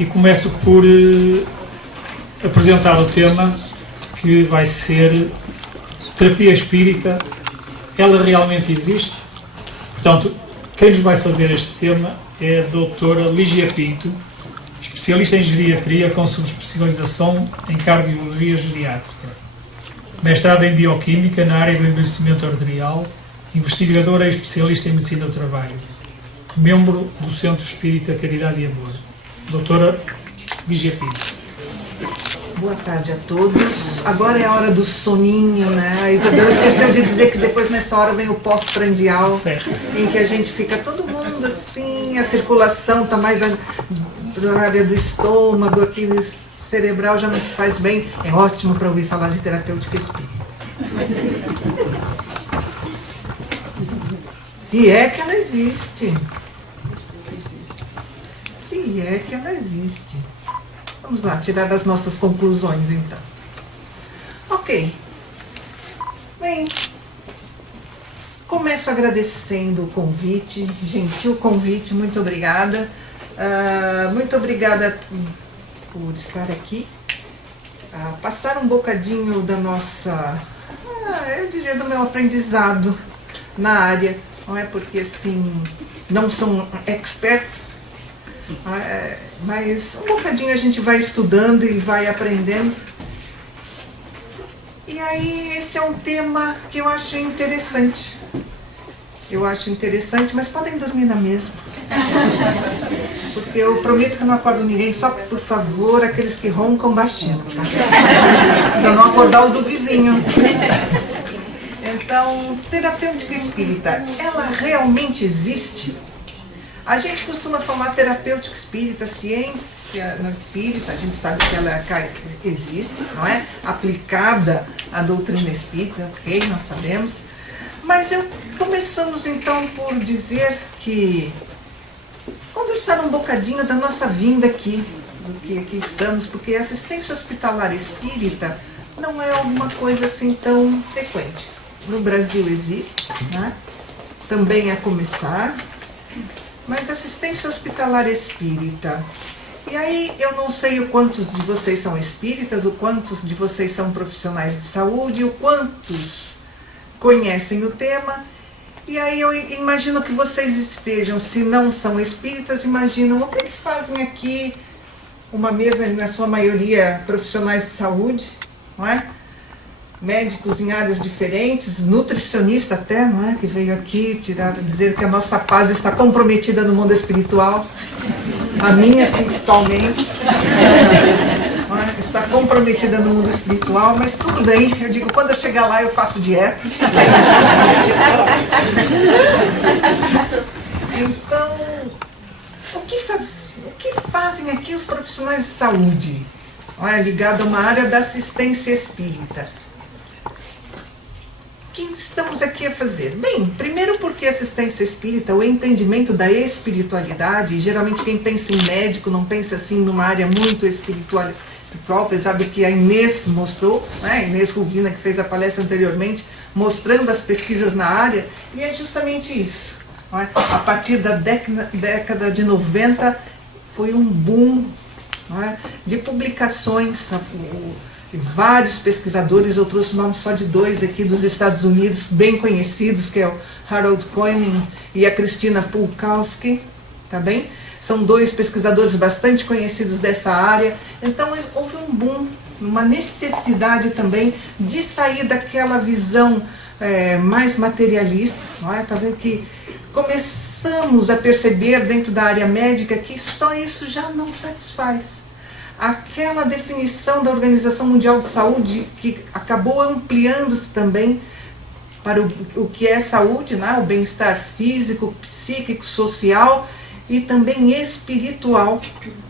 e começo por apresentar o tema que vai ser terapia espírita. Ela realmente existe? Portanto, quem nos vai fazer este tema é a doutora Lígia Pinto, especialista em geriatria com subespecialização em cardiologia geriátrica, mestrada em bioquímica na área do envelhecimento arterial, investigadora e especialista em medicina do trabalho, membro do Centro Espírita Caridade e Amor. Doutora Lígia Pinto. Boa tarde a todos. Agora é a hora do soninho, né? A Isabel esqueceu de dizer que depois nessa hora vem o pós-prandial, em que a gente fica todo mundo assim, a circulação está mais na área do estômago, aqui cerebral já não se faz bem. É ótimo para ouvir falar de terapêutica espírita. Se é que ela existe. Se é que ela existe. Vamos lá, tirar as nossas conclusões, então. Ok. Bem, começo agradecendo o convite, gentil convite, muito obrigada. Muito obrigada por estar aqui. Passar um bocadinho da nossa, eu diria, do meu aprendizado na área. Não é porque, assim, não sou um expert, mas um bocadinho a gente vai estudando e vai aprendendo. E aí esse é um tema que eu acho interessante. Eu acho interessante, mas podem dormir na mesma. Porque eu prometo que não acordo ninguém, só por favor, aqueles que roncam baixinho, tá? Para não acordar o do vizinho. Então, terapêutica espírita, ela realmente existe? A gente costuma falar terapêutica espírita, ciência no espírita, a gente sabe que ela existe, não é? Aplicada à doutrina espírita, ok, nós sabemos. Mas começamos então por dizer que, conversar um bocadinho da nossa vinda aqui, do que aqui estamos, porque a assistência hospitalar espírita não é alguma coisa assim tão frequente. No Brasil existe, né? Também a começar. Mas assistência hospitalar espírita. E aí eu não sei o quantos de vocês são espíritas, o quantos de vocês são profissionais de saúde, o quantos conhecem o tema. E aí eu imagino que vocês estejam, se não são espíritas, imaginam o que fazem aqui, uma mesa, na sua maioria, profissionais de saúde, não é? Médicos em áreas diferentes, nutricionista até, não é? Que veio aqui dizer que a nossa paz está comprometida no mundo espiritual, a minha principalmente, não é? Está comprometida no mundo espiritual, mas tudo bem, eu digo, quando eu chegar lá eu faço dieta. Então, o que fazem aqui os profissionais de saúde, não é? Ligado a uma área da assistência espírita? O que estamos aqui a fazer? Bem, primeiro porque a assistência espírita, o entendimento da espiritualidade, e geralmente quem pensa em médico não pensa assim numa área muito espiritual, apesar do que a Inês mostrou, né? A Inês Rubina, que fez a palestra anteriormente, mostrando as pesquisas na área, e é justamente isso. Não é? A partir da década de 90 foi um boom, não é? De publicações. Vários pesquisadores, eu trouxe o nome só de dois aqui dos Estados Unidos, bem conhecidos, que é o Harold Koenig e a Christina Pulkowski, tá bem? São dois pesquisadores bastante conhecidos dessa área. Então houve um boom, uma necessidade também de sair daquela visão mais materialista, não é? Tá vendo que começamos a perceber dentro da área médica que só isso já não satisfaz. Aquela definição da Organização Mundial de Saúde, que acabou ampliando-se também para o que é saúde, né? O bem-estar físico, psíquico, social e também espiritual,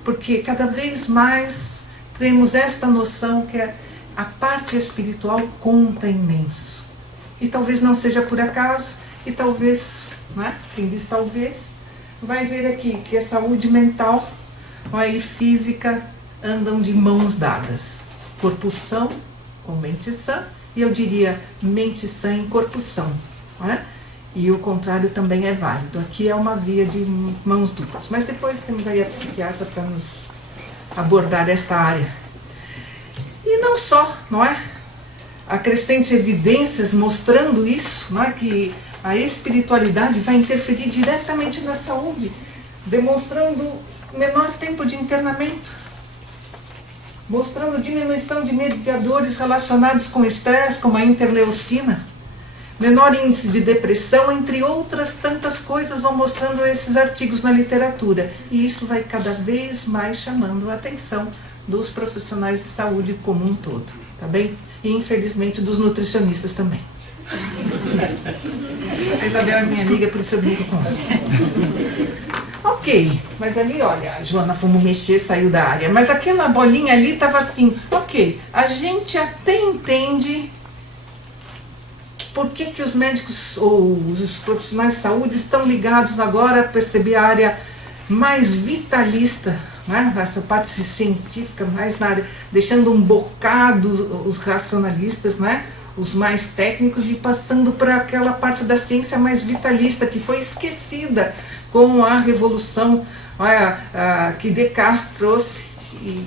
porque cada vez mais temos esta noção que a parte espiritual conta imenso. E talvez não seja por acaso, e talvez, né? Quem diz talvez, vai ver aqui que a saúde mental e física andam de mãos dadas. Corpo são com mente sã, e eu diria mente sã em corpo são, não é? E o contrário também é válido. Aqui é uma via de mãos duplas. Mas depois temos aí a psiquiatra para nos abordar esta área. E não só, não é? Há crescentes evidências mostrando isso, não é? Que a espiritualidade vai interferir diretamente na saúde, demonstrando menor tempo de internamento, mostrando diminuição de mediadores relacionados com estresse, como a interleucina, menor índice de depressão, entre outras tantas coisas vão mostrando esses artigos na literatura. E isso vai cada vez mais chamando a atenção dos profissionais de saúde como um todo, tá bem? E infelizmente dos nutricionistas também. A Isabel é minha amiga, por isso eu brinco com ela. Ok, mas ali, olha, a Joana fomos mexer, saiu da área. Mas aquela bolinha ali estava assim, ok, a gente até entende por que os médicos ou os profissionais de saúde estão ligados agora a perceber a área mais vitalista, né? Essa parte científica mais na área, deixando um bocado os racionalistas, né? Os mais técnicos, e passando para aquela parte da ciência mais vitalista, que foi esquecida com a revolução que Descartes trouxe, e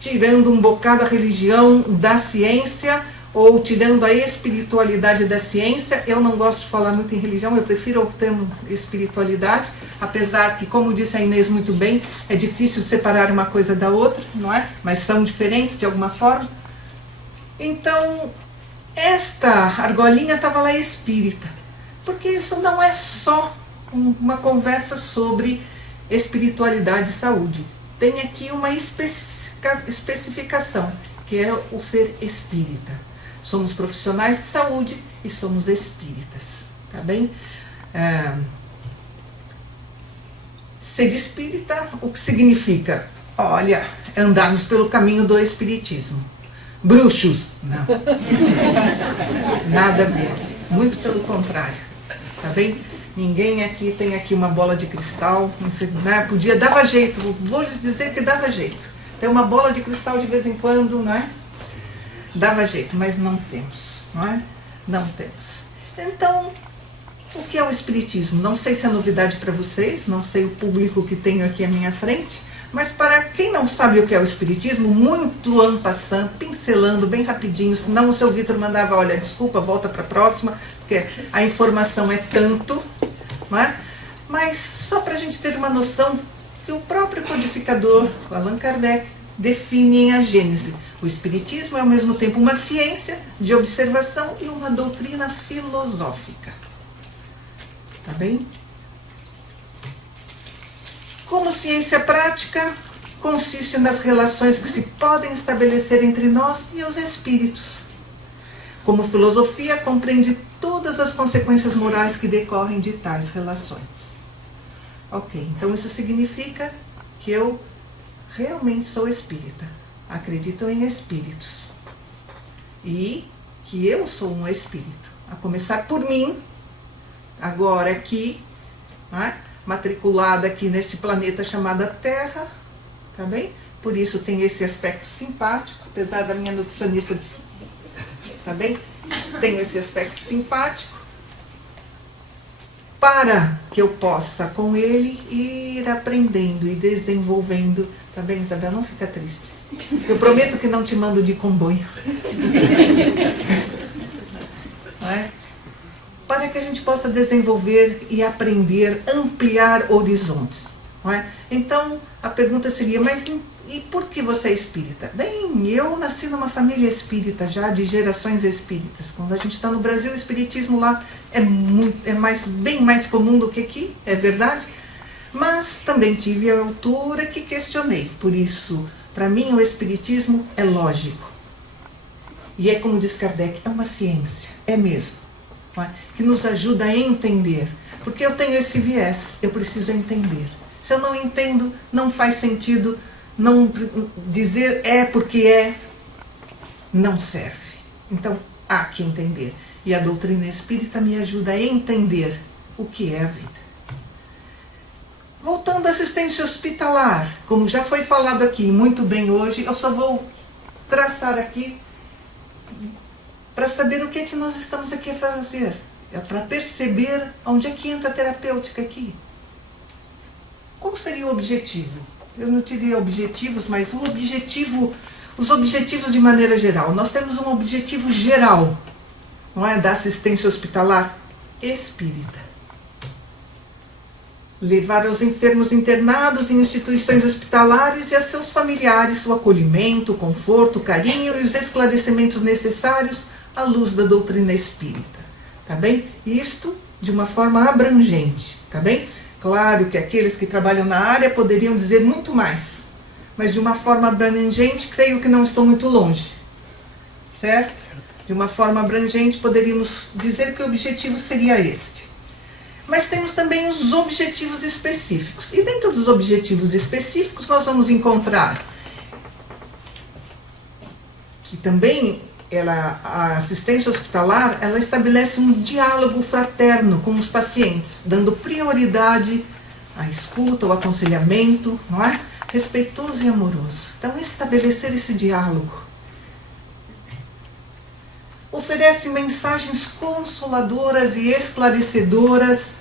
tirando um bocado a religião da ciência, ou tirando a espiritualidade da ciência. Eu não gosto de falar muito em religião, eu prefiro o termo espiritualidade, apesar que, como disse a Inês muito bem, é difícil separar uma coisa da outra, não é? Mas são diferentes de alguma forma. Então, esta argolinha estava lá espírita, porque isso não é só uma conversa sobre espiritualidade e saúde. Tem aqui uma especificação, que é o ser espírita. Somos profissionais de saúde e somos espíritas, tá bem? Ser espírita, o que significa? Olha, andarmos pelo caminho do espiritismo. Bruxos? Não. Nada a ver. Muito pelo contrário, tá bem? Ninguém aqui tem aqui uma bola de cristal, né? Podia, dava jeito, vou lhes dizer que dava jeito. Tem uma bola de cristal de vez em quando, não é? Dava jeito, mas não temos, não é? Não temos. Então, o que é o espiritismo? Não sei se é novidade para vocês, não sei o público que tenho aqui à minha frente, mas para quem não sabe o que é o espiritismo, muito en passant, pincelando bem rapidinho, senão o seu Vitor mandava, olha, desculpa, volta para a próxima, porque a informação é tanto, não é? Mas só para a gente ter uma noção que o próprio codificador, Allan Kardec, define em A Gênese. O espiritismo é ao mesmo tempo uma ciência de observação e uma doutrina filosófica. Tá bem? Como ciência prática, consiste nas relações que se podem estabelecer entre nós e os espíritos. Como filosofia, compreende todas as consequências morais que decorrem de tais relações. Ok, então isso significa que eu realmente sou espírita. Acredito em espíritos. E que eu sou um espírito. A começar por mim, agora aqui, né, matriculada aqui neste planeta chamado Terra, tá bem? Por isso tem esse aspecto simpático, apesar da minha nutricionista, tá bem? Tenho esse aspecto simpático, para que eu possa com ele ir aprendendo e desenvolvendo. Tá bem, Isabel? Não fica triste. Eu prometo que não te mando de comboio. Não é? Para que a gente possa desenvolver e aprender, ampliar horizontes. Não é? Então, a pergunta seria, mas e por que você é espírita? Bem, eu nasci numa família espírita já, de gerações espíritas. Quando a gente está no Brasil, o espiritismo lá é bem mais comum do que aqui, é verdade. Mas também tive a altura que questionei. Por isso, para mim, o espiritismo é lógico. E é como diz Kardec, é uma ciência, é mesmo. Não é? Que nos ajuda a entender. Porque eu tenho esse viés, eu preciso entender. Se eu não entendo, não faz sentido. Não dizer é porque é, não serve. Então, há que entender. E a doutrina espírita me ajuda a entender o que é a vida. Voltando à assistência hospitalar, como já foi falado aqui muito bem hoje, eu só vou traçar aqui para saber o que é que nós estamos aqui a fazer. É para perceber onde é que entra a terapêutica aqui. Qual seria o objetivo? eu não diria objetivos, mas os objetivos de maneira geral. Nós temos um objetivo geral, não é, da assistência hospitalar espírita. Levar aos enfermos internados em instituições hospitalares e a seus familiares o acolhimento, o conforto, o carinho e os esclarecimentos necessários à luz da doutrina espírita, tá bem? Isto de uma forma abrangente, tá bem? Claro que aqueles que trabalham na área poderiam dizer muito mais, mas de uma forma abrangente, creio que não estou muito longe, certo? De uma forma abrangente, poderíamos dizer que o objetivo seria este. Mas temos também os objetivos específicos. E dentro dos objetivos específicos, nós vamos encontrar que também a assistência hospitalar, ela estabelece um diálogo fraterno com os pacientes, dando prioridade à escuta, ao aconselhamento, não é? Respeitoso e amoroso. Então, estabelecer esse diálogo. Oferece mensagens consoladoras e esclarecedoras,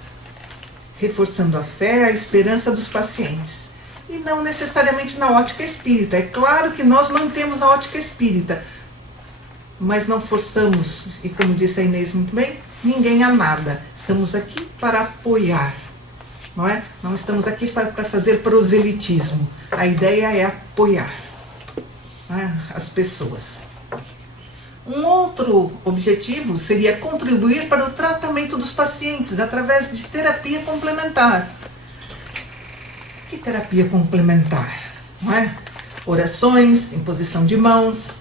reforçando a fé, a esperança dos pacientes. E não necessariamente na ótica espírita. É claro que nós não temos a ótica espírita, mas não forçamos, e como disse a Inês muito bem, ninguém a nada. Estamos aqui para apoiar, não é? Não estamos aqui para fazer proselitismo. A ideia é apoiar, não é, as pessoas. Um outro objetivo seria contribuir para o tratamento dos pacientes através de terapia complementar. Que terapia complementar? Não é? Orações, imposição de mãos,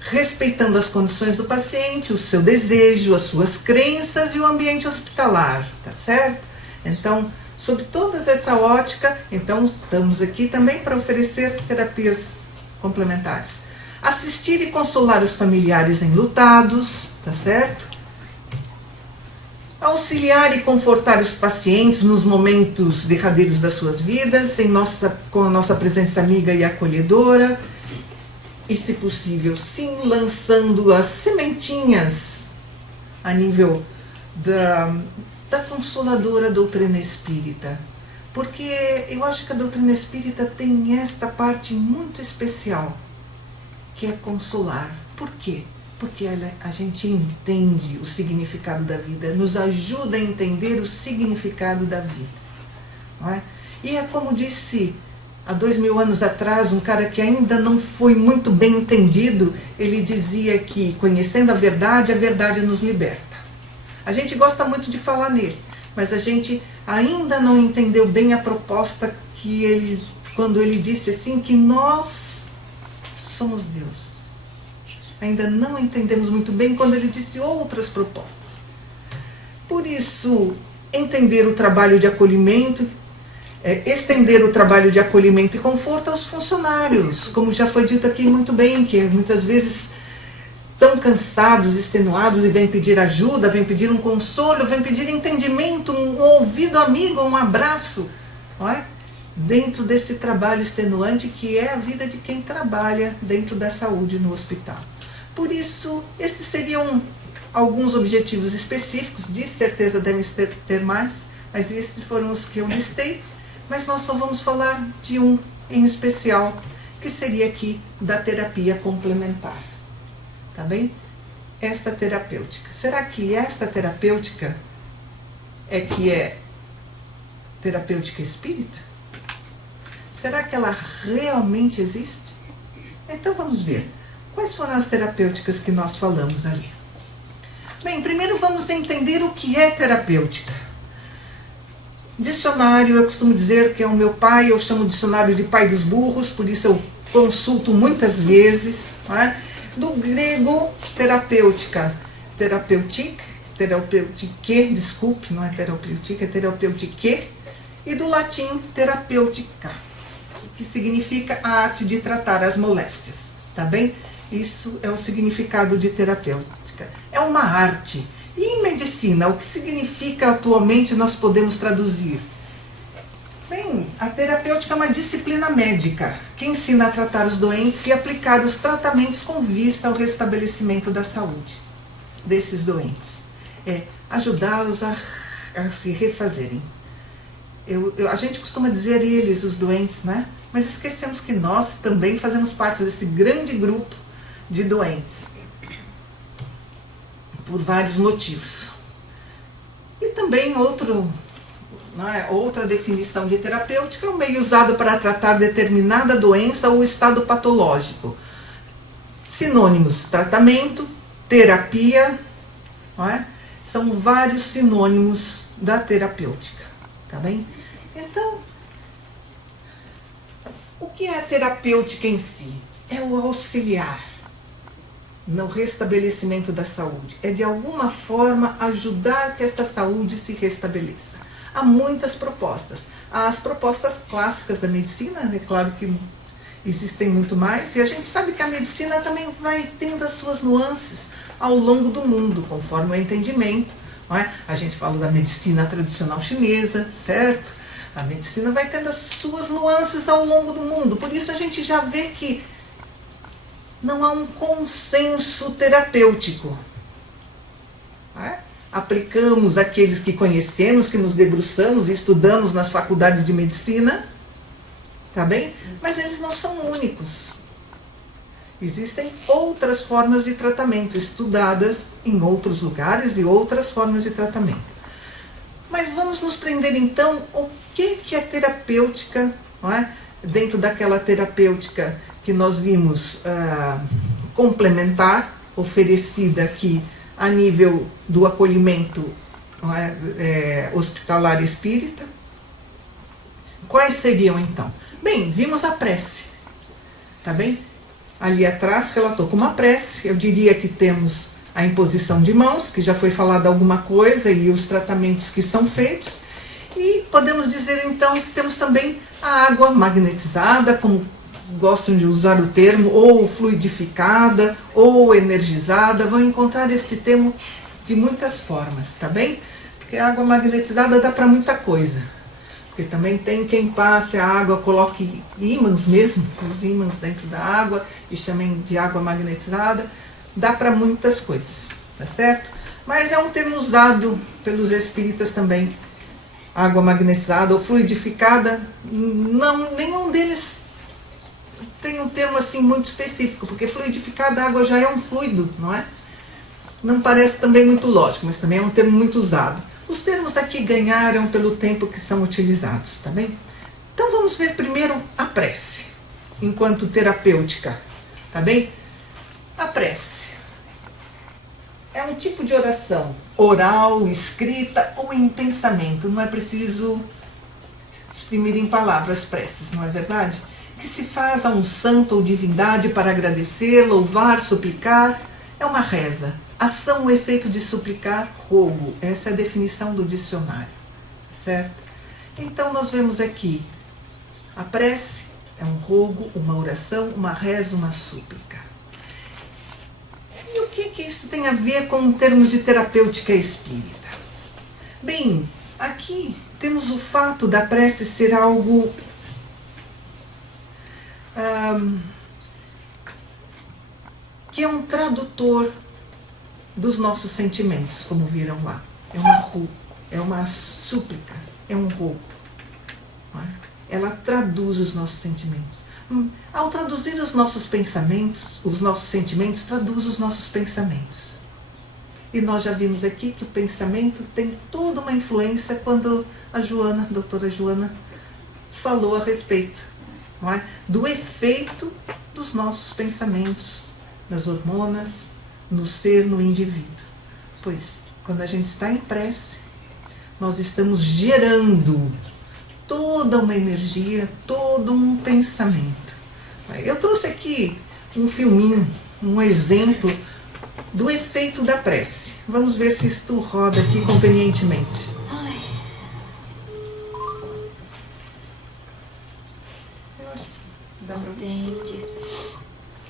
respeitando as condições do paciente, o seu desejo, as suas crenças e o ambiente hospitalar, tá certo? Então, sob toda essa ótica, então estamos aqui também para oferecer terapias complementares. Assistir e consolar os familiares enlutados, tá certo? Auxiliar e confortar os pacientes nos momentos derradeiros das suas vidas, com a nossa presença amiga e acolhedora. E, se possível, sim, lançando as sementinhas a nível da consoladora doutrina espírita. Porque eu acho que a doutrina espírita tem esta parte muito especial, que é consolar. Por quê? Porque a gente entende o significado da vida, nos ajuda a entender o significado da vida. Não é? E é como disse há 2000 anos atrás, um cara que ainda não foi muito bem entendido, ele dizia que, conhecendo a verdade nos liberta. A gente gosta muito de falar nele, mas a gente ainda não entendeu bem a proposta que ele, quando ele disse assim, que nós somos deuses. Ainda não entendemos muito bem quando ele disse outras propostas. Por isso, entender o trabalho de acolhimento, estender o trabalho de acolhimento e conforto aos funcionários, como já foi dito aqui muito bem, que muitas vezes estão cansados, extenuados e vêm pedir ajuda, vêm pedir um consolo, vêm pedir entendimento, um ouvido amigo, um abraço, não é? Dentro desse trabalho extenuante que é a vida de quem trabalha dentro da saúde no hospital. Por isso, esses seriam alguns objetivos específicos, de certeza devem ter mais, mas esses foram os que eu listei, mas nós só vamos falar de um em especial, que seria aqui da terapia complementar. Tá bem? Esta terapêutica. Será que esta terapêutica é terapêutica espírita? Será que ela realmente existe? Então vamos ver. Quais foram as terapêuticas que nós falamos ali? Bem, primeiro vamos entender o que é terapêutica. Dicionário, eu costumo dizer que é o meu pai, eu chamo o dicionário de pai dos burros, por isso eu consulto muitas vezes. Não é? Do grego, terapêutica, terapeutique, desculpe, não é terapêutica, é terapeutique, e do latim, terapêutica, que significa a arte de tratar as moléstias, tá bem? Isso é o significado de terapêutica. É uma arte. E em medicina, o que significa atualmente nós podemos traduzir? Bem, a terapêutica é uma disciplina médica que ensina a tratar os doentes e aplicar os tratamentos com vista ao restabelecimento da saúde desses doentes. É ajudá-los a se refazerem. A gente costuma dizer eles, os doentes, né? Mas esquecemos que nós também fazemos parte desse grande grupo de doentes. Por vários motivos. E também outra definição de terapêutica é o meio usado para tratar determinada doença ou estado patológico. Sinônimos: tratamento, terapia, não é? São vários sinônimos da terapêutica, tá bem? Então, o que é a terapêutica em si? É o auxiliar no restabelecimento da saúde. É de alguma forma ajudar que esta saúde se restabeleça. Há muitas propostas. Há as propostas clássicas da medicina, é claro que existem muito mais, e a gente sabe que a medicina também vai tendo as suas nuances ao longo do mundo, conforme o entendimento. Não é? A gente fala da medicina tradicional chinesa, certo? A medicina vai tendo as suas nuances ao longo do mundo, por isso a gente já vê que não há um consenso terapêutico. Não é? Aplicamos aqueles que conhecemos, que nos debruçamos e estudamos nas faculdades de medicina, tá bem? Mas eles não são únicos. Existem outras formas de tratamento estudadas em outros lugares e outras formas de tratamento. Mas vamos nos prender então o que é terapêutica, não é? Dentro daquela terapêutica que nós vimos complementar, oferecida aqui a nível do acolhimento hospitalar espírita. Quais seriam então? Bem, vimos a prece, tá bem? Ali atrás relatou com uma prece, eu diria que temos a imposição de mãos, que já foi falado alguma coisa, e os tratamentos que são feitos, e podemos dizer então que temos também a água magnetizada, como gostam de usar o termo, ou fluidificada, ou energizada, vão encontrar este termo de muitas formas, tá bem? Porque a água magnetizada dá para muita coisa. Porque também tem quem passe a água, coloque ímãs mesmo, os ímãs dentro da água, e chamem de água magnetizada, dá para muitas coisas, tá certo? Mas é um termo usado pelos espíritas também, água magnetizada ou fluidificada, nenhum deles tem um termo assim muito específico, porque fluidificada a água já é um fluido, não é? Não parece também muito lógico, mas também é um termo muito usado. Os termos aqui ganharam pelo tempo que são utilizados, tá bem? Então vamos ver primeiro a prece, enquanto terapêutica, tá bem? A prece é um tipo de oração oral, escrita ou em pensamento. Não é preciso exprimir em palavras preces, não é verdade? Que se faz a um santo ou divindade para agradecer, louvar, suplicar. É uma reza. Ação ou efeito de suplicar, rogo. Essa é a definição do dicionário, certo? Então nós vemos aqui, a prece é um rogo, uma oração, uma reza, uma súplica. E o que isso tem a ver com termos de terapêutica espírita? Bem, aqui temos o fato da prece ser algo que é um tradutor dos nossos sentimentos, como viram lá. É uma súplica, é um rogo. Não é? Ela traduz os nossos sentimentos. Ao traduzir os nossos pensamentos, os nossos sentimentos, traduz os nossos pensamentos. E nós já vimos aqui que o pensamento tem toda uma influência quando a doutora Joana, falou a respeito, não é? Do efeito dos nossos pensamentos, das hormonas, no ser, no indivíduo. Pois, quando a gente está em prece, nós estamos gerando toda uma energia, todo um pensamento. Eu trouxe aqui um filminho, um exemplo do efeito da prece. Vamos ver se isto roda aqui convenientemente.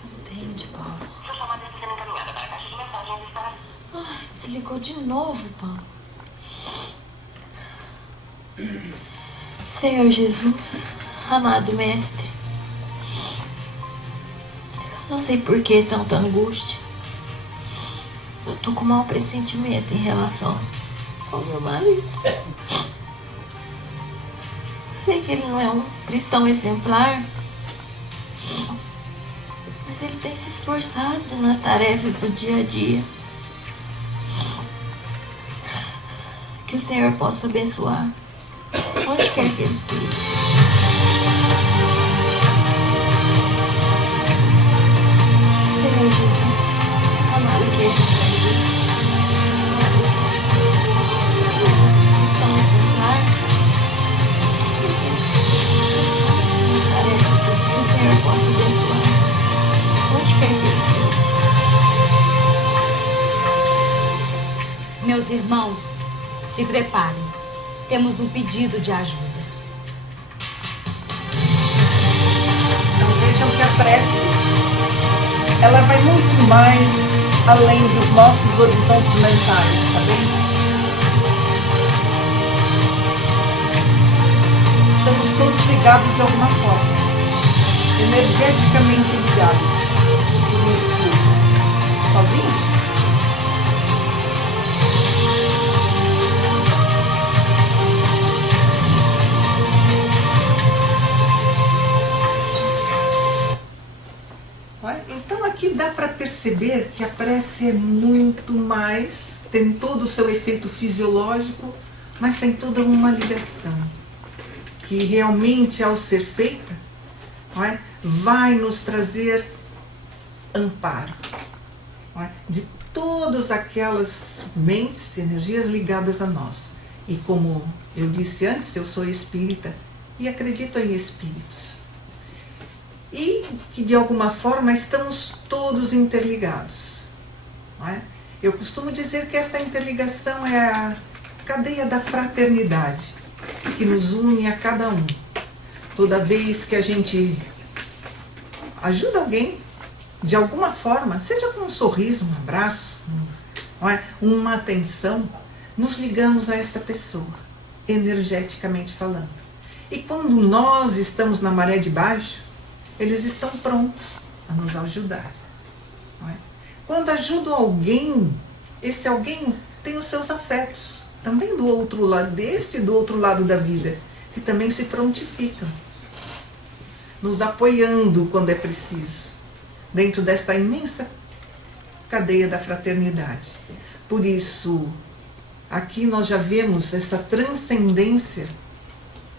Entende, Paulo. Ai, desligou de novo, Paulo. Senhor Jesus, amado Mestre, não sei por que tanta angústia. Eu tô com mau pressentimento em relação ao meu marido. sei que ele não é um cristão exemplar, mas ele tem se esforçado nas tarefas do dia a dia. Que o Senhor possa abençoar onde quer que ele esteja. Senhor Jesus, amado queijo cristão exemplar, que o Senhor possa abençoar onde quer que ele esteja. Meus irmãos, se preparem. Temos um pedido de ajuda. Então vejam que a prece, ela vai muito mais além dos nossos horizontes mentais, tá bem? Estamos todos ligados de alguma forma, energeticamente ligados. Por isso, sozinhos? Então aqui dá para perceber que a prece é muito mais, tem todo o seu efeito fisiológico, mas tem toda uma ligação, que realmente ao ser feita, vai nos trazer amparo, de todas aquelas mentes, energias ligadas a nós. E como eu disse antes, eu sou espírita e acredito em espíritos. E que de alguma forma estamos todos interligados. Eu costumo dizer que esta interligação é a cadeia da fraternidade, que nos une a cada um. Toda vez que a gente ajuda alguém, de alguma forma, seja com um sorriso, um abraço, uma atenção, nos ligamos a esta pessoa, energeticamente falando. E quando nós estamos na maré de baixo, eles estão prontos a nos ajudar. Quando ajudo alguém, esse alguém tem os seus afetos, também do outro lado, deste e do outro lado da vida, que também se prontificam, nos apoiando quando é preciso, dentro desta imensa cadeia da fraternidade. Por isso, aqui nós já vemos essa transcendência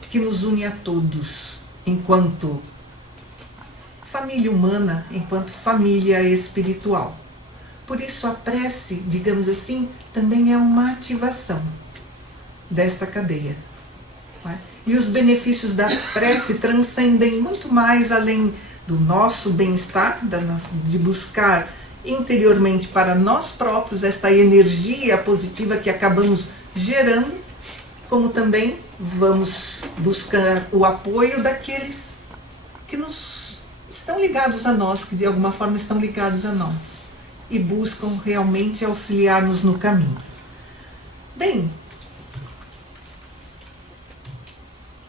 que nos une a todos, enquanto família humana, enquanto família espiritual. Por isso a prece, digamos assim, também é uma ativação desta cadeia. E os benefícios da prece transcendem muito mais além do nosso bem-estar, de buscar interiormente para nós próprios esta energia positiva que acabamos gerando, como também vamos buscar o apoio daqueles que estão ligados a nós, que de alguma forma estão ligados a nós e buscam realmente auxiliar-nos no caminho. Bem,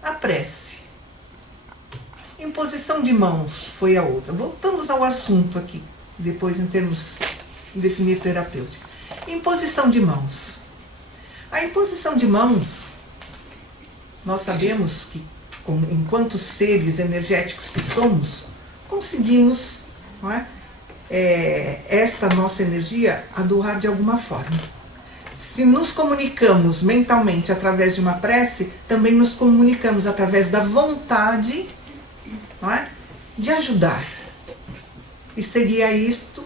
a prece. Imposição de mãos foi a outra. Voltamos ao assunto aqui, depois em termos de definir terapêutica. Imposição de mãos. A imposição de mãos, nós sabemos que, enquanto seres energéticos que somos, conseguimos, esta nossa energia a doar de alguma forma. Se nos comunicamos mentalmente através de uma prece, também nos comunicamos através da vontade, de ajudar. E seria isto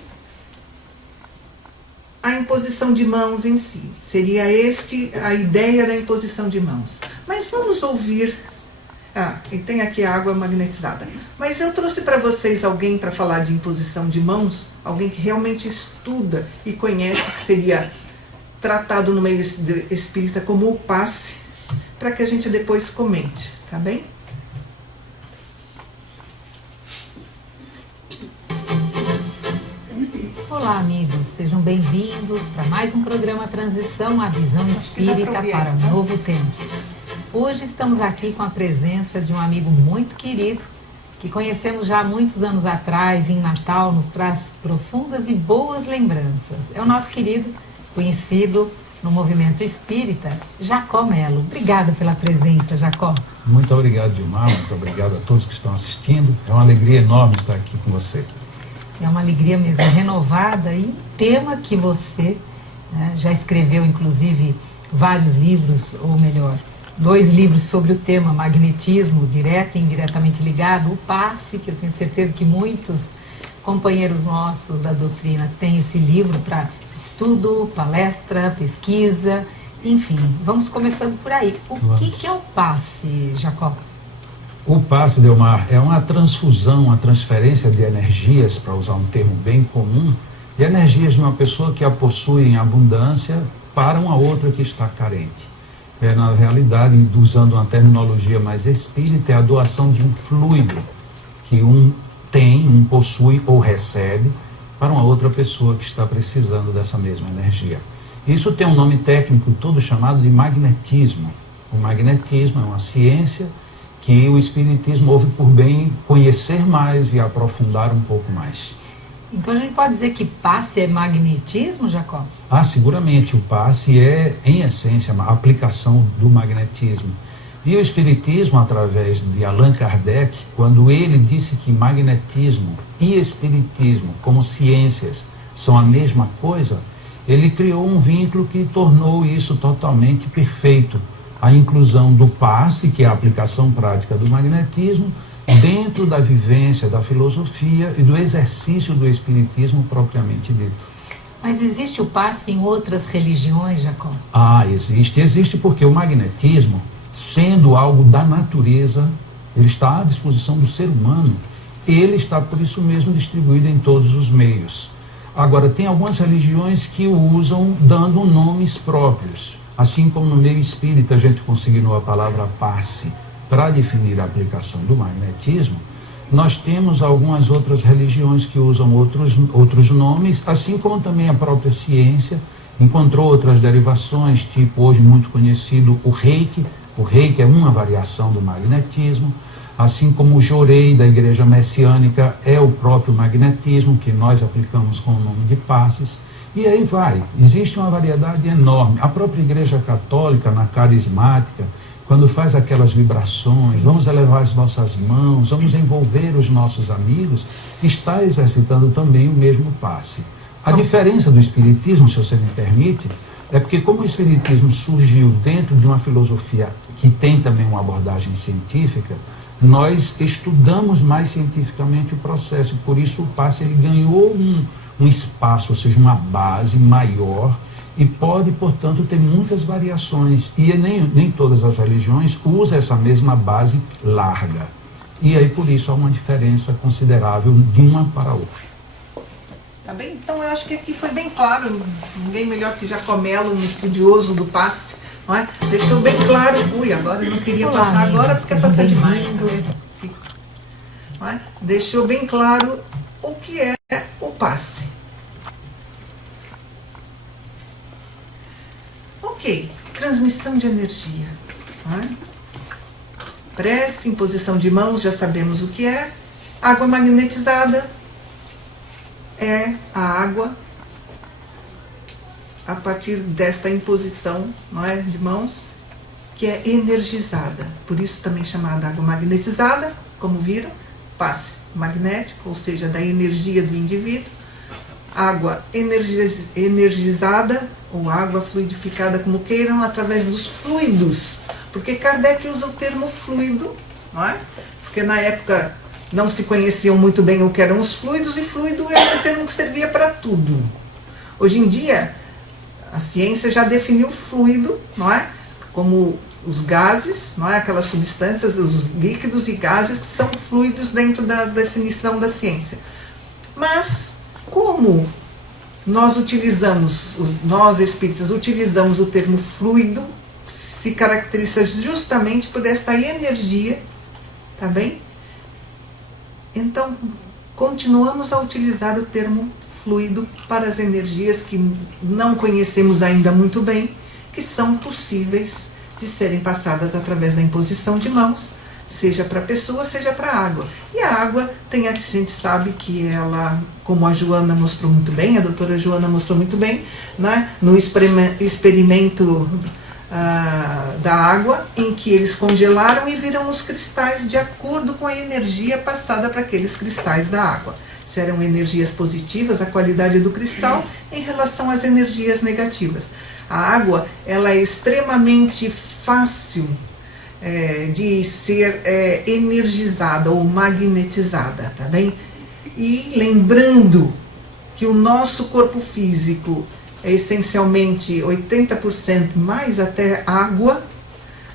a imposição de mãos em si. Seria a ideia da imposição de mãos. Mas vamos ouvir. E tem aqui a água magnetizada. Mas eu trouxe para vocês alguém para falar de imposição de mãos, alguém que realmente estuda e conhece, que seria tratado no meio espírita como o passe, para que a gente depois comente, tá bem? Olá, amigos, sejam bem-vindos para mais um programa Transição à Visão Espírita para um Novo Tempo. Hoje estamos aqui com a presença de um amigo muito querido, que conhecemos já há muitos anos atrás, em Natal, nos traz profundas e boas lembranças. É o nosso querido, conhecido no movimento espírita, Jacó Melo. Obrigada pela presença, Jacó. Muito obrigado, Dilmar, muito obrigado a todos que estão assistindo. É uma alegria enorme estar aqui com você. É uma alegria mesmo, renovada, e um tema que você, né, já escreveu, inclusive, vários livros, ou melhor, 2 livros sobre o tema magnetismo, direto e indiretamente ligado, o passe, que eu tenho certeza que muitos companheiros nossos da doutrina têm esse livro para estudo, palestra, pesquisa, enfim, vamos começando por aí. O que é o passe, Jacó? O passe, Delmar, é uma transfusão, uma transferência de energias, para usar um termo bem comum, de energias de uma pessoa que a possui em abundância para uma outra que está carente. Na realidade, usando uma terminologia mais espírita, é a doação de um fluido que um tem, um possui ou recebe para uma outra pessoa que está precisando dessa mesma energia. Isso tem um nome técnico todo chamado de magnetismo. O magnetismo é uma ciência que o Espiritismo houve por bem conhecer mais e aprofundar um pouco mais. Então a gente pode dizer que passe é magnetismo, Jacó? Seguramente, o passe é, em essência, a aplicação do magnetismo. E o Espiritismo, através de Allan Kardec, quando ele disse que magnetismo e Espiritismo, como ciências, são a mesma coisa, ele criou um vínculo que tornou isso totalmente perfeito. A inclusão do passe, que é a aplicação prática do magnetismo, dentro da vivência, da filosofia e do exercício do Espiritismo propriamente dito. Mas existe o passe em outras religiões, Jacó? Existe porque o magnetismo, sendo algo da natureza, ele está à disposição do ser humano, ele está por isso mesmo distribuído em todos os meios. Agora, tem algumas religiões que o usam dando nomes próprios, assim como no meio espírita a gente consignou a palavra passe para definir a aplicação do magnetismo. Nós temos algumas outras religiões que usam outros nomes, assim como também a própria ciência encontrou outras derivações, tipo hoje muito conhecido o Reiki. O Reiki é uma variação do magnetismo, assim como o Jorei da Igreja Messiânica é o próprio magnetismo, que nós aplicamos com o nome de passes, e aí vai. Existe uma variedade enorme. A própria Igreja Católica, na carismática, quando faz aquelas vibrações, vamos elevar as nossas mãos, vamos envolver os nossos amigos, está exercitando também o mesmo passe. A diferença do Espiritismo, se você me permite, é porque como o Espiritismo surgiu dentro de uma filosofia que tem também uma abordagem científica, nós estudamos mais cientificamente o processo, por isso o passe ele ganhou um espaço, ou seja, uma base maior, e pode, portanto, ter muitas variações, e nem todas as religiões usam essa mesma base larga. E aí, por isso, há uma diferença considerável de uma para a outra. Tá bem? Então, eu acho que aqui foi bem claro, ninguém melhor que Jacó Melo, um estudioso do passe, não é? Deixou bem claro. Agora eu não queria passar agora porque é passar demais, tá vendo? Não é? Deixou bem claro o que é o passe. Ok, transmissão de energia. Não é? Prece, imposição de mãos, já sabemos o que é. Água magnetizada é a água a partir desta imposição, não é, de mãos, que é energizada. Por isso também chamada água magnetizada, como viram, passe magnético, ou seja, da energia do indivíduo. Água energizada, ou água fluidificada, como queiram, através dos fluidos. Porque Kardec usa o termo fluido, não é? Porque na época não se conheciam muito bem o que eram os fluidos, e fluido era um termo que servia para tudo. Hoje em dia, a ciência já definiu fluido, não é? Como os gases, não é? Aquelas substâncias, os líquidos e gases que são fluidos dentro da definição da ciência. Mas, como nós nós espíritas utilizamos o termo fluido, se caracteriza justamente por esta energia, tá bem? Então, continuamos a utilizar o termo fluido para as energias que não conhecemos ainda muito bem, que são possíveis de serem passadas através da imposição de mãos, seja para a pessoa, seja para a água. E a água a gente sabe que ela, como a Joana mostrou muito bem, a doutora Joana mostrou muito bem, né, no experimento da água, em que eles congelaram e viram os cristais de acordo com a energia passada para aqueles cristais da água. Se eram energias positivas, a qualidade do cristal, em relação às energias negativas. A água, ela é extremamente fácil de ser energizada ou magnetizada, tá bem? E lembrando que o nosso corpo físico é essencialmente 80% mais até água,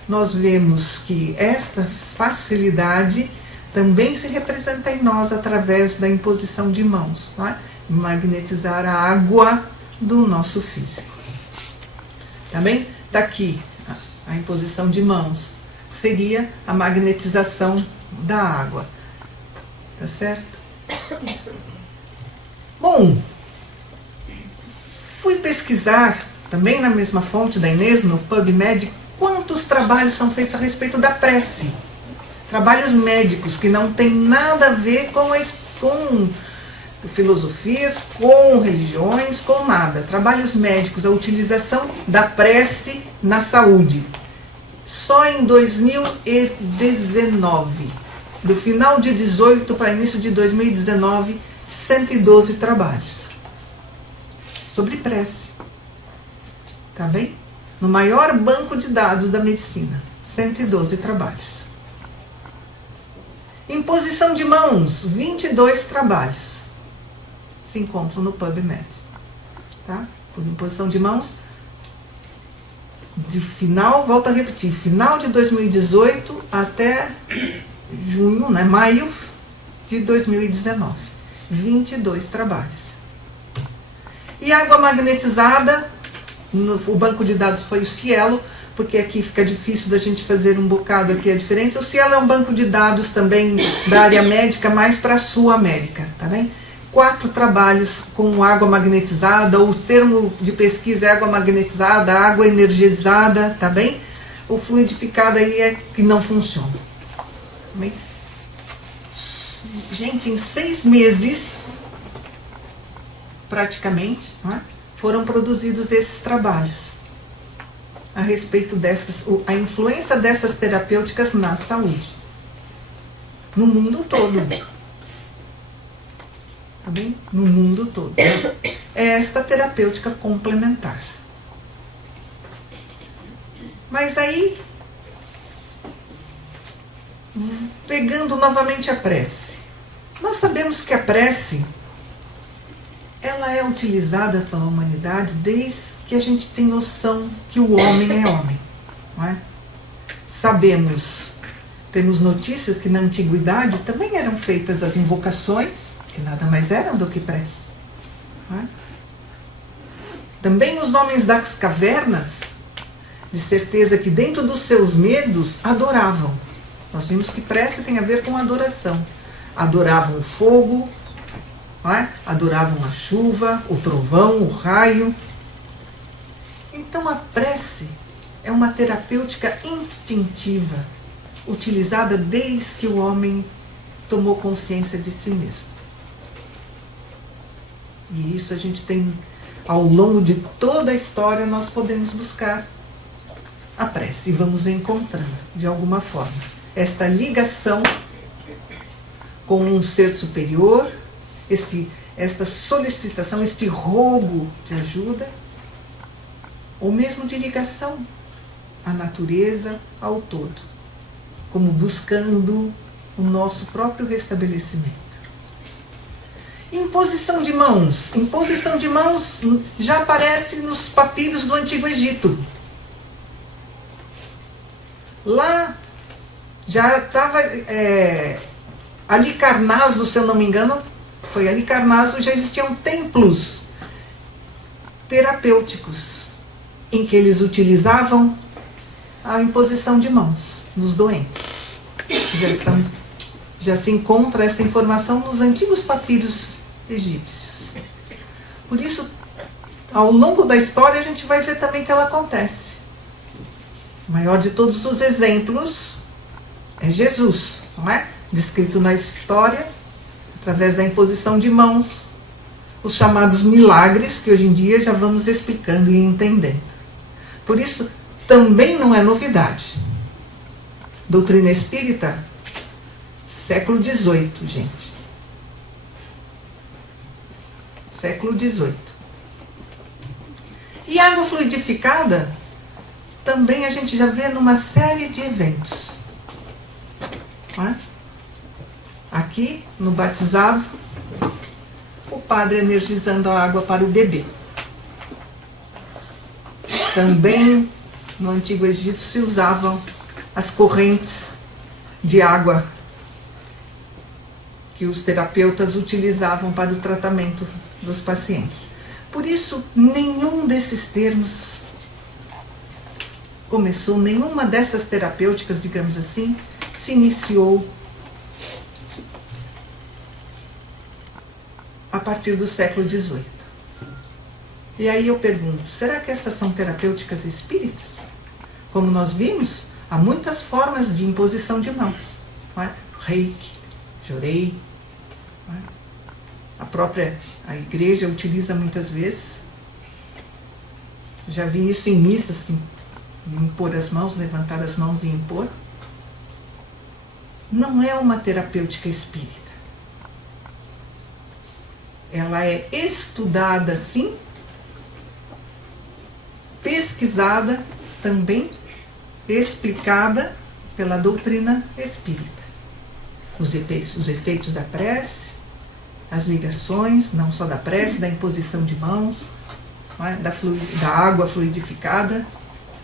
nós vemos que esta facilidade também se representa em nós através da imposição de mãos, não é? Magnetizar a água do nosso físico. Tá bem? Está aqui a imposição de mãos, que seria a magnetização da água. Tá certo? Bom, fui pesquisar, também na mesma fonte da Inês, no PubMed, quantos trabalhos são feitos a respeito da prece. Trabalhos médicos que não tem nada a ver com filosofias, com religiões, com nada. Trabalhos médicos, a utilização da prece na saúde. Só em 2019, do final de 18 para início de 2019, 112 trabalhos sobre prece. Tá bem? No maior banco de dados da medicina, 112 trabalhos. Imposição de mãos, 22 trabalhos se encontram no PubMed. Tá? Por imposição de mãos, de final, volto a repetir, final de 2018 até junho, né, maio de 2019. 22 trabalhos. E água magnetizada, o banco de dados foi o Cielo, porque aqui fica difícil da gente fazer um bocado aqui a diferença. O Cielo é um banco de dados também da área médica, mais para a Sul América, tá bem? 4 trabalhos com água magnetizada, o termo de pesquisa é água magnetizada, água energizada, tá bem? O fluidificado aí é que não funciona. Tá bem? Gente, em 6 meses, praticamente, não é? Foram produzidos esses trabalhos a respeito a influência dessas terapêuticas na saúde, no mundo todo. Tá bem? No mundo todo. É esta terapêutica complementar. Mas aí, pegando novamente a prece, nós sabemos que a prece, ela é utilizada pela humanidade desde que a gente tem noção que o homem é homem, não é? Sabemos, temos notícias que na antiguidade também eram feitas as invocações, que nada mais eram do que prece, não é? Também os homens das cavernas, de certeza que dentro dos seus medos, adoravam. Nós vimos que prece tem a ver com adoração. Adoravam o fogo, não é? Adoravam a chuva, o trovão, o raio. Então a prece é uma terapêutica instintiva, utilizada desde que o homem tomou consciência de si mesmo. E isso a gente tem, ao longo de toda a história, nós podemos buscar a prece e vamos encontrando, de alguma forma, esta ligação com um ser superior, esta solicitação, este rogo de ajuda, ou mesmo de ligação à natureza, ao todo, como buscando o nosso próprio restabelecimento. Imposição de mãos. Imposição de mãos já aparece nos papiros do Antigo Egito. Lá já estava Halicarnasso, se eu não me engano, foi Halicarnasso, já existiam templos terapêuticos em que eles utilizavam a imposição de mãos nos doentes. Já se encontra essa informação nos antigos papiros egípcios. Por isso, ao longo da história, a gente vai ver também que ela acontece. O maior de todos os exemplos é Jesus, não é? Descrito na história, através da imposição de mãos, os chamados milagres, que hoje em dia já vamos explicando e entendendo. Por isso, também não é novidade. Doutrina espírita, século XVIII, gente. Século XVIII. E água fluidificada, também a gente já vê numa série de eventos. Não é? Aqui, no batizado, o padre energizando a água para o bebê. Também no Antigo Egito se usavam as correntes de água que os terapeutas utilizavam para o tratamento dos pacientes. Por isso, nenhum desses termos começou, nenhuma dessas terapêuticas, digamos assim, se iniciou a partir do século XVIII. E aí eu pergunto, será que essas são terapêuticas espíritas? Como nós vimos, há muitas formas de imposição de mãos. Não é? Reiki, Jorei. Não é? A igreja utiliza muitas vezes. Já vi isso em missa, assim, impor as mãos, levantar as mãos e impor. Não é uma terapêutica espírita. Ela é estudada, sim, pesquisada, também explicada pela doutrina espírita. Os efeitos da prece, as ligações, não só da prece, da imposição de mãos, não é? Da água fluidificada.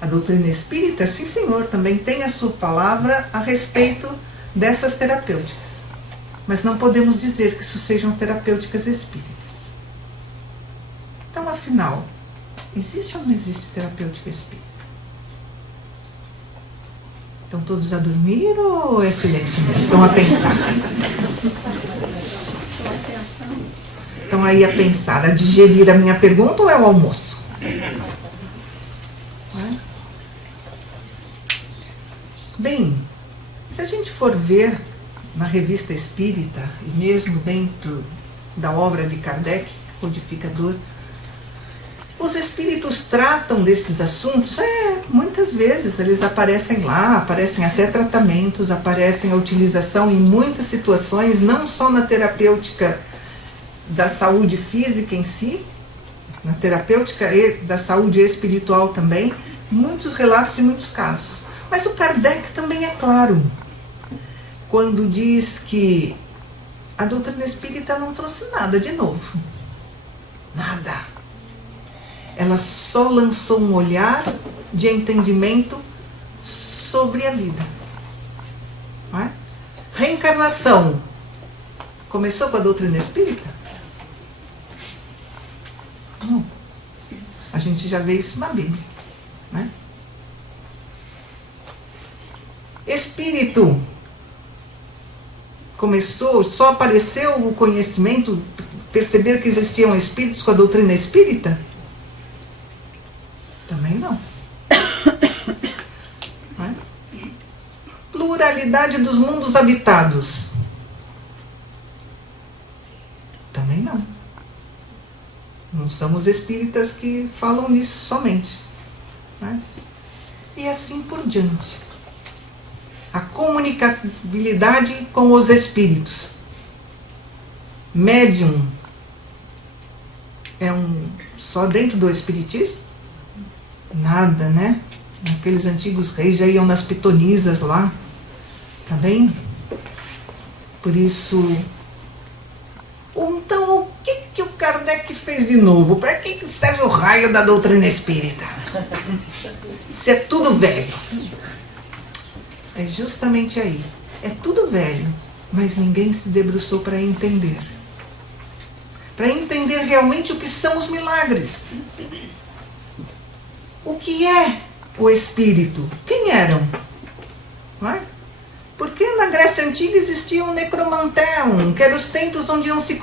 A doutrina espírita, sim senhor, também tem a sua palavra a respeito dessas terapêuticas. Mas não podemos dizer que isso sejam terapêuticas espíritas. Então, afinal, existe ou não existe terapêutica espírita? Então todos já dormiram ou é silêncio mesmo? Estão a pensar. Estão aí a pensar, a digerir a minha pergunta ou é o almoço? Bem, se a gente for ver na Revista Espírita, e mesmo dentro da obra de Kardec, Codificador, os espíritos tratam desses assuntos, muitas vezes eles aparecem lá, aparecem até tratamentos, aparecem a utilização em muitas situações, não só na terapêutica da saúde física em si, na terapêutica da saúde espiritual também, muitos relatos e muitos casos. Mas o Kardec também é claro, quando diz que a doutrina espírita não trouxe nada de novo. Nada. Ela só lançou um olhar de entendimento sobre a vida. Não é? Reencarnação. Começou com a doutrina espírita? Não. A gente já vê isso na Bíblia. Não é? Espírito. Começou, só apareceu o conhecimento, perceber que existiam espíritos com a doutrina espírita? Também não. Não é? Pluralidade dos mundos habitados? Também não. Não são os espíritas que falam nisso somente. Não é? E assim por diante. A comunicabilidade com os espíritos. Médium é só dentro do espiritismo? Nada, né? Aqueles antigos reis já iam nas pitonisas lá. Tá bem? Por isso... Então, o que o Kardec fez de novo? Para que serve o raio da doutrina espírita? Se é tudo velho. É justamente aí. É tudo velho, mas ninguém se debruçou para entender. Para entender realmente o que são os milagres. O que é o espírito? Quem eram? Não é? Porque na Grécia Antiga existia o necromanteum, que eram os templos onde iam se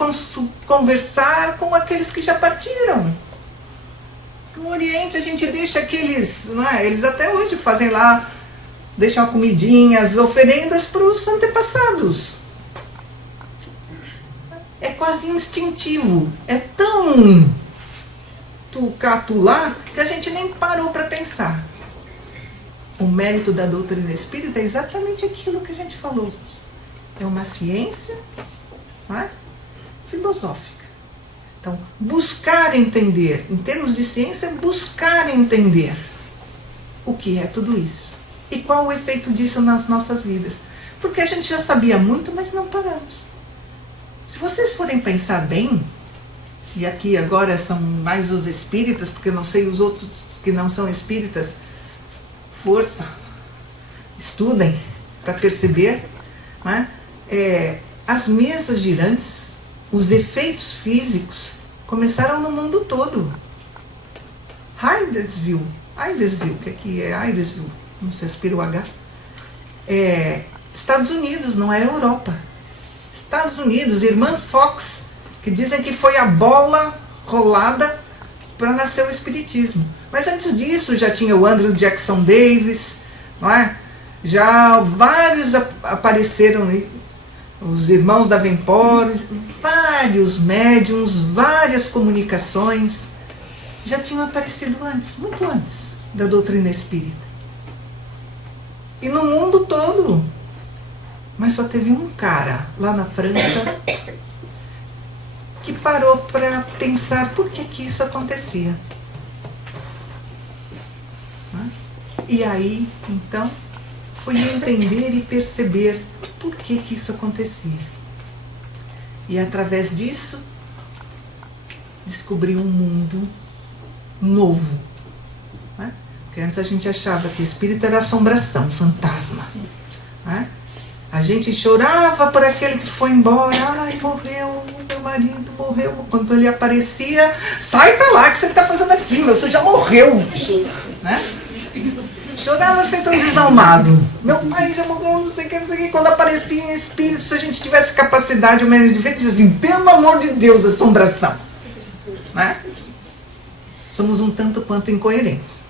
conversar com aqueles que já partiram. No Oriente a gente deixa aqueles... Não é? Eles até hoje fazem lá deixam a comidinha, as oferendas para os antepassados. É quase instintivo, é tão lá que a gente nem parou para pensar. O mérito da doutrina espírita é exatamente aquilo que a gente falou. É uma ciência, não é? Filosófica. Então, buscar entender, em termos de ciência, buscar entender o que é tudo isso. E qual o efeito disso nas nossas vidas. Porque a gente já sabia muito, mas não paramos. Se vocês forem pensar bem, e aqui agora são mais os espíritas, porque eu não sei os outros que não são espíritas, força, estudem para perceber, né? As mesas girantes, os efeitos físicos começaram no mundo todo. Hydesville, que aqui é Hydesville, não se aspira o H, Estados Unidos, não é Europa. Estados Unidos, irmãs Fox, que dizem que foi a bola rolada para nascer o espiritismo. Mas antes disso já tinha o Andrew Jackson Davis, não é? Já vários apareceram, os irmãos da Davenport, vários médiums, várias comunicações já tinham aparecido antes, muito antes da doutrina espírita. E no mundo todo. Mas só teve um cara lá na França que parou para pensar por que isso acontecia. E aí, então, foi entender e perceber por que isso acontecia. E através disso, descobriu um mundo novo. Né? Porque antes a gente achava que o espírito era assombração, fantasma. Né? A gente chorava por aquele que foi embora. Ai, morreu, meu marido morreu. Quando ele aparecia, sai pra lá, que você está fazendo aqui, você já morreu. Né? Chorava feito um desalmado. Meu pai já morreu, não sei o que, não sei o que. Quando aparecia em espírito, se a gente tivesse capacidade ou menos de ver, dizia assim, pelo amor de Deus, assombração. Né? Somos um tanto quanto incoerentes.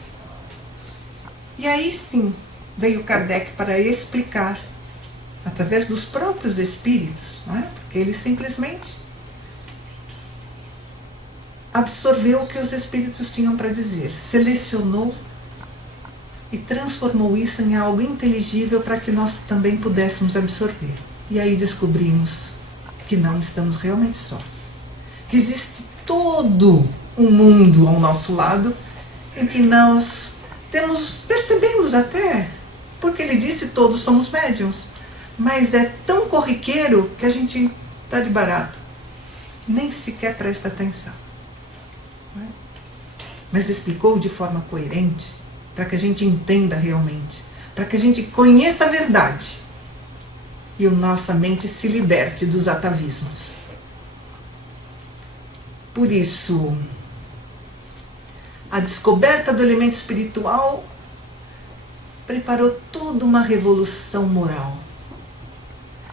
E aí sim, veio Kardec para explicar, através dos próprios espíritos, não é? Porque ele simplesmente absorveu o que os espíritos tinham para dizer, selecionou e transformou isso em algo inteligível para que nós também pudéssemos absorver. E aí descobrimos que não estamos realmente sós. Que existe todo um mundo ao nosso lado em que nós percebemos até, porque ele disse todos somos médiuns, mas é tão corriqueiro que a gente está de barato, nem sequer presta atenção. Mas explicou de forma coerente, para que a gente entenda realmente, para que a gente conheça a verdade e a nossa mente se liberte dos atavismos. Por isso, a descoberta do elemento espiritual preparou toda uma revolução moral,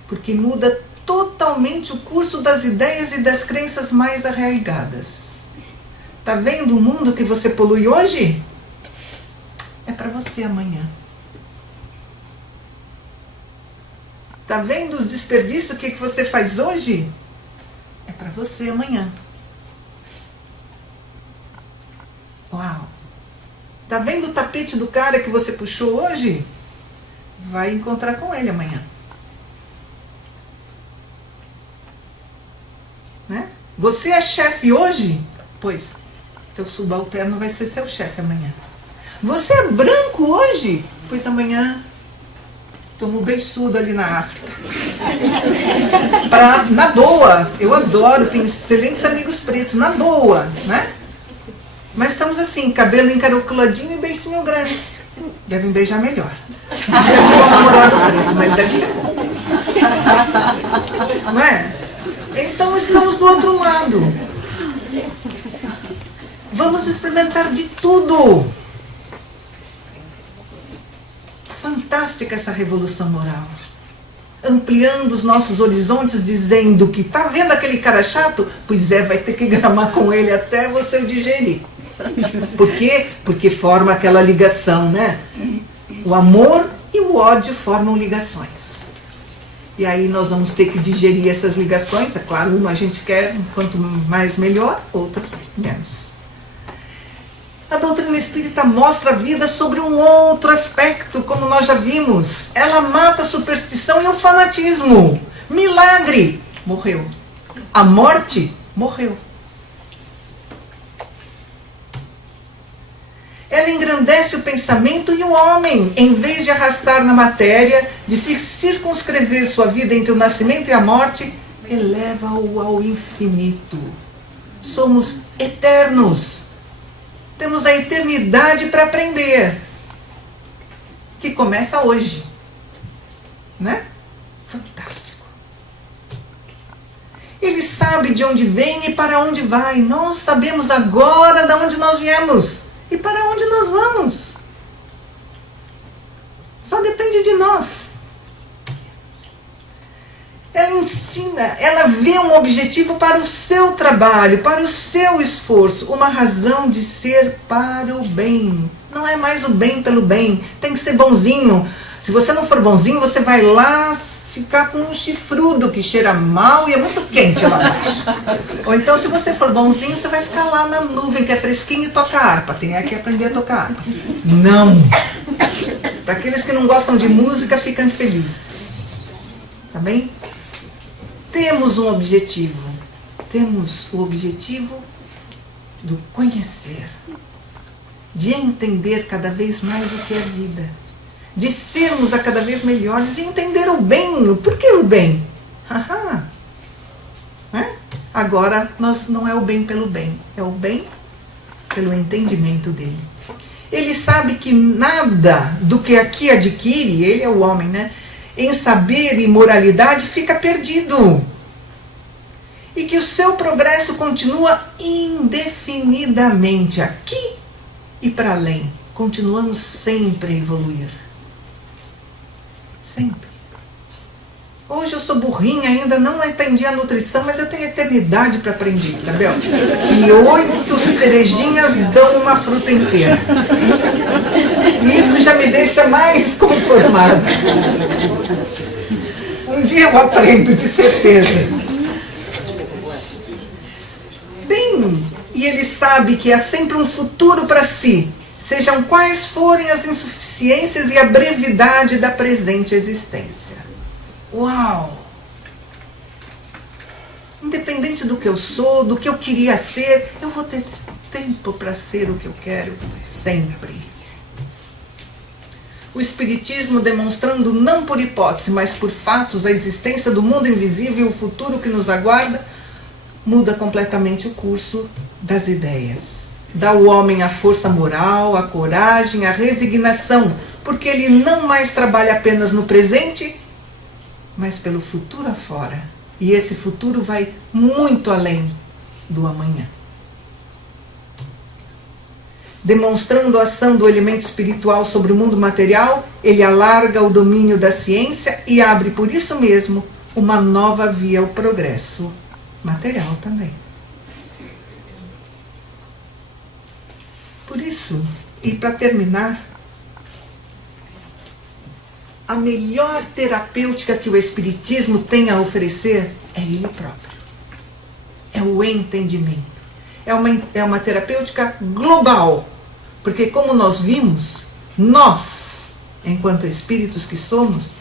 porque muda totalmente o curso das ideias e das crenças mais arraigadas. Tá vendo o mundo que você polui hoje? É para você amanhã. Tá vendo os desperdícios que você faz hoje? É para você amanhã. Uau! Tá vendo o tapete do cara que você puxou hoje? Vai encontrar com ele amanhã. Né? Você é chefe hoje? Pois, teu subalterno vai ser seu chefe amanhã. Você é branco hoje? Pois amanhã tomo um beiçudo ali na África. Na boa, eu adoro, tenho excelentes amigos pretos, na boa, né? Mas estamos assim, cabelo encaracoladinho e beicinho grande. Devem beijar melhor. Eu tive um namorado preto, mas deve ser bom. Não é? Então estamos do outro lado. Vamos experimentar de tudo. Fantástica essa revolução moral. Ampliando os nossos horizontes, dizendo que tá vendo aquele cara chato? Pois é, vai ter que gramar com ele até você o digerir. Por quê? Porque forma aquela ligação, né? O amor e o o ódio formam ligações. E aí nós vamos ter que digerir essas ligações. É claro, uma a gente quer, quanto mais melhor, outras menos. A doutrina espírita mostra a vida sobre um outro aspecto, como nós já vimos. Ela mata a superstição e o fanatismo. Milagre, morreu. A morte, morreu. Ela engrandece o pensamento e o homem, em vez de arrastar na matéria, de se circunscrever sua vida entre o nascimento e a morte, eleva-o ao infinito. Somos eternos. Temos a eternidade para aprender, que começa hoje, né? Fantástico. Ele sabe de onde vem e para onde vai. Nós sabemos agora de onde nós viemos e para onde nós vamos. Só depende de nós. Ela ensina, ela vê um objetivo para o seu trabalho, para o seu esforço, uma razão de ser para o bem. Não é mais o bem pelo bem, tem que ser bonzinho. Se você não for bonzinho, você vai lá ficar com um chifrudo que cheira mal e é muito quente lá embaixo. Ou então, se você for bonzinho, você vai ficar lá na nuvem que é fresquinho e toca harpa. Tem que aprender a tocar harpa. Não! Para aqueles que não gostam de música, ficam felizes. Tá bem? Temos um objetivo. Temos o objetivo do conhecer, de entender cada vez mais o que é vida, de sermos a cada vez melhores e entender o bem. Por que o bem? Agora, não é o bem pelo bem, é o bem pelo entendimento dele. Ele sabe que nada do que aqui adquire, ele é o homem, né? Em saber e moralidade fica perdido. E que o seu progresso continua indefinidamente aqui e para além. Continuamos sempre a evoluir. Sempre. Hoje eu sou burrinha, ainda não entendi a nutrição, mas eu tenho eternidade para aprender, Isabel. E 8 cerejinhas dão uma fruta inteira. E isso já me deixa mais conformada. Um dia eu aprendo, de certeza. Bem, e ele sabe que há sempre um futuro para si, sejam quais forem as insuficiências e a brevidade da presente existência. Uau! Independente do que eu sou, do que eu queria ser, eu vou ter tempo para ser o que eu quero sempre. O Espiritismo demonstrando não por hipótese, mas por fatos, a existência do mundo invisível e o futuro que nos aguarda, muda completamente o curso das ideias. Dá ao homem a força moral, a coragem, a resignação, porque ele não mais trabalha apenas no presente, mas pelo futuro afora. E esse futuro vai muito além do amanhã. Demonstrando a ação do elemento espiritual sobre o mundo material, ele alarga o domínio da ciência e abre, por isso mesmo, uma nova via ao progresso material também. Por isso, e para terminar, a melhor terapêutica que o Espiritismo tem a oferecer é ele próprio. É o entendimento. É uma terapêutica global. Porque como nós vimos, nós, enquanto espíritos que somos,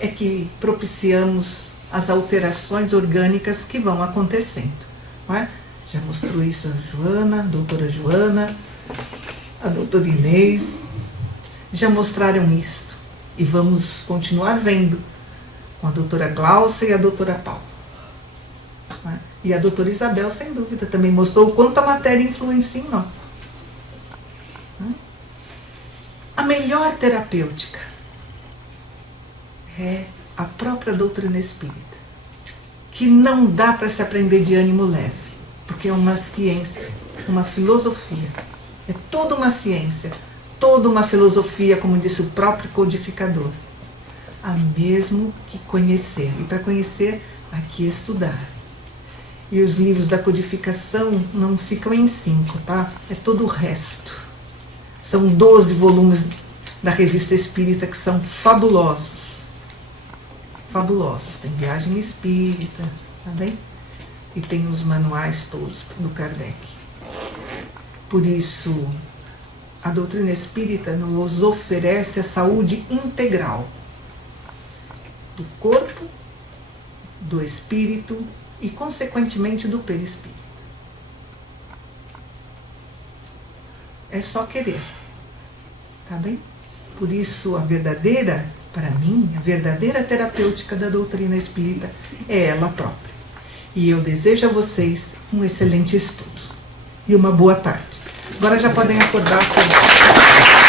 é que propiciamos as alterações orgânicas que vão acontecendo. Não é? Já mostrou isso a Joana, a doutora Joana, a doutora Inês, já mostraram isto. E vamos continuar vendo com a doutora Glaucia e a doutora Paula. Não é? E a doutora Isabel, sem dúvida, também mostrou o quanto a matéria influencia em nós. Não é? A melhor terapêutica é a própria doutrina espírita, que não dá para se aprender de ânimo leve, porque é uma ciência, uma filosofia. É toda uma ciência, toda uma filosofia, como disse o próprio codificador. Há mesmo que conhecer. E para conhecer, há que estudar. E os livros da codificação não ficam em 5, tá? É todo o resto. São 12 volumes da Revista Espírita, que são fabulosos. Fabulosos. Tem Viagem Espírita, tá bem? E tem os manuais todos do Kardec. Por isso, a doutrina espírita nos oferece a saúde integral do corpo, do espírito e, consequentemente, do perispírito. É só querer, tá bem? Por isso, a verdadeira, para mim, a verdadeira terapêutica da doutrina espírita é ela própria. E eu desejo a vocês um excelente estudo e uma boa tarde. Agora já podem acordar todos.